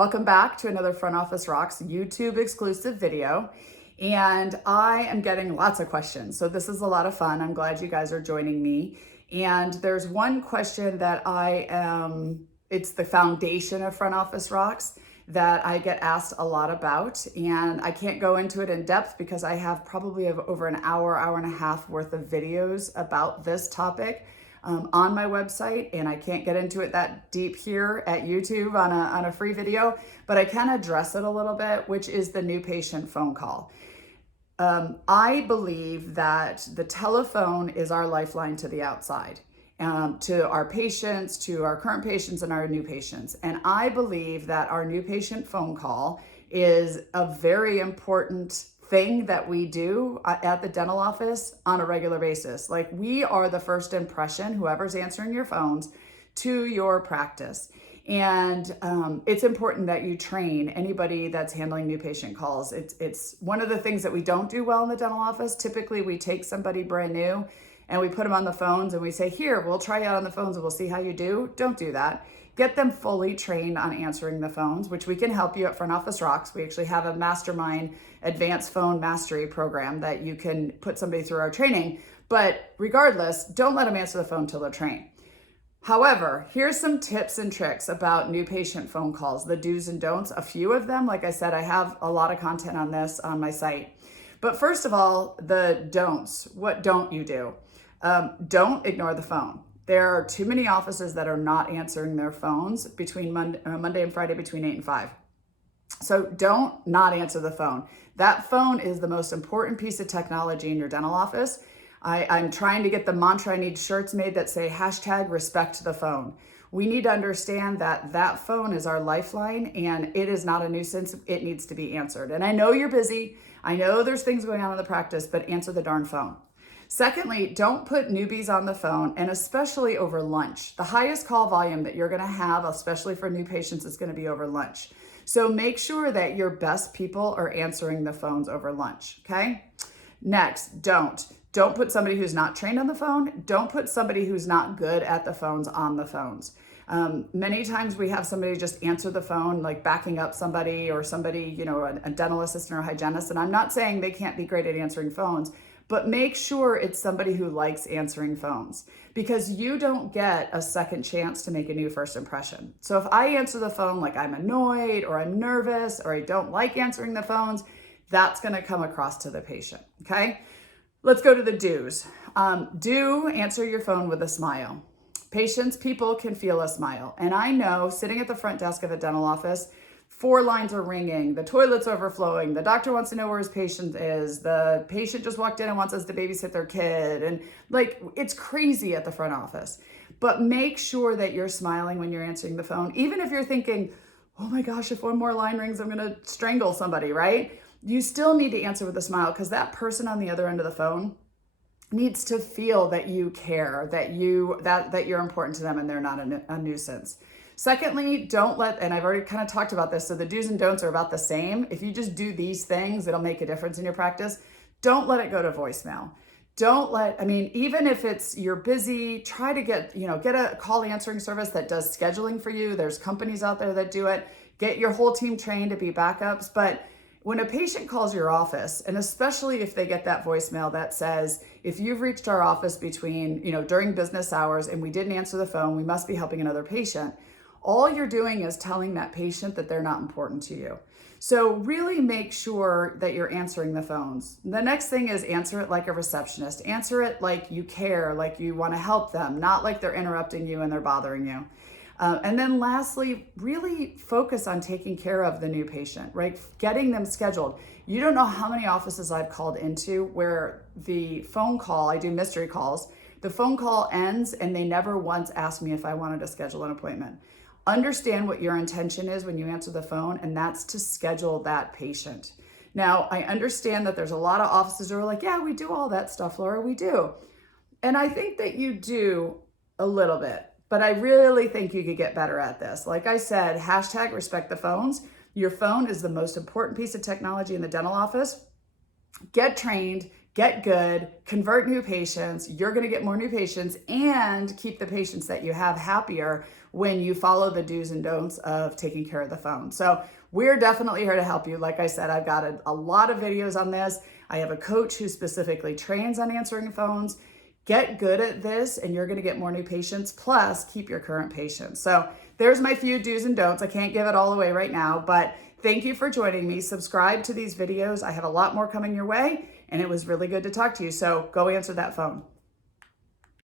Welcome back to another Front Office Rocks YouTube exclusive video. And I am getting lots of questions. So this is a lot of fun. I'm glad you guys are joining me. And there's one question that it's the foundation of Front Office Rocks that I get asked a lot about. And I can't go into it in depth because I have probably over an hour and a half worth of videos about this topic on my website, and I can't get into it that deep here at YouTube on a free video, but I can address it a little bit, which is the new patient phone call. I believe that the telephone is our lifeline to the outside, to our patients, to our current patients and our new patients. And I believe that our new patient phone call is a very important thing that we do at the dental office on a regular basis. Like, we are the first impression, whoever's answering your phones, to your practice. And it's important that you train anybody that's handling new patient calls. It's one of the things that we don't do well in the dental office. Typically, we take somebody brand new and we put them on the phones and we say, here, we'll try you out on the phones and we'll see how you do. Don't do that. Get them fully trained on answering the phones, which we can help you at Front Office Rocks. We actually have a mastermind advanced phone mastery program that you can put somebody through our training. But regardless, don't let them answer the phone till they're trained. However, here's some tips and tricks about new patient phone calls, the do's and don'ts, a few of them. Like I said, I have a lot of content on this on my site. But first of all, the don'ts. What don't you do? Don't ignore the phone. There are too many offices that are not answering their phones between Monday and Friday between 8 and 5. So don't not answer the phone. That phone is the most important piece of technology in your dental office. I'm trying to get the mantra. I need shirts made that say #respect the phone. We need to understand that that phone is our lifeline and it is not a nuisance. It needs to be answered. And I know you're busy. I know there's things going on in the practice, but answer the darn phone. Secondly, don't put newbies on the phone, and especially over lunch. The highest call volume that you're going to have, especially for new patients, is going to be over lunch. So make sure that your best people are answering the phones over lunch, okay? Next, don't put somebody who's not trained on the phone. Don't put somebody who's not good at the phones on the phones. Many times we have somebody just answer the phone, like backing up somebody or somebody, a dental assistant or hygienist. And I'm not saying they can't be great at answering phones, but make sure it's somebody who likes answering phones, because you don't get a second chance to make a new first impression. So if I answer the phone like I'm annoyed or I'm nervous or I don't like answering the phones, that's going to come across to the patient, okay? Let's go to the do's. Do answer your phone with a smile. People can feel a smile. And I know, sitting at the front desk of a dental office, 4 lines are ringing, the toilet's overflowing, the doctor wants to know where his patient is, the patient just walked in and wants us to babysit their kid, and it's crazy at the front office. But make sure that you're smiling when you're answering the phone, even if you're thinking, oh my gosh, if one more line rings, I'm gonna strangle somebody, right? You still need to answer with a smile, because that person on the other end of the phone needs to feel that you care, that you're important to them and they're not a nuisance. Secondly, and I've already kind of talked about this, so the do's and don'ts are about the same. If you just do these things, it'll make a difference in your practice. Don't let it go to voicemail. Even if you're busy, try to get a call answering service that does scheduling for you. There's companies out there that do it. Get your whole team trained to be backups. But when a patient calls your office, and especially if they get that voicemail that says, if you've reached our office during business hours and we didn't answer the phone, we must be helping another patient. All you're doing is telling that patient that they're not important to you. So really make sure that you're answering the phones. The next thing is answer it like a receptionist. Answer it like you care, like you want to help them, not like they're interrupting you and they're bothering you. And then lastly, really focus on taking care of the new patient, right? Getting them scheduled. You don't know how many offices I've called into where the phone call, I do mystery calls, the phone call ends and they never once asked me if I wanted to schedule an appointment. Understand what your intention is when you answer the phone, and that's to schedule that patient. Now, I understand that there's a lot of offices who are like, yeah, we do all that stuff, Laura, we do. And I think that you do a little bit, but I really think you could get better at this. Like I said, #respect the phones. Your phone is the most important piece of technology in the dental office. Get trained, get good, convert new patients. You're going to get more new patients and keep the patients that you have happier when you follow the do's and don'ts of taking care of the phone. So we're definitely here to help you. Like I said, I've got a lot of videos on this. I have a coach who specifically trains on answering phones. Get good at this and you're going to get more new patients, plus keep your current patients. So there's my few do's and don'ts. I can't give it all away right now, but thank you for joining me. Subscribe to these videos. I have a lot more coming your way, and it was really good to talk to you. So go answer that phone.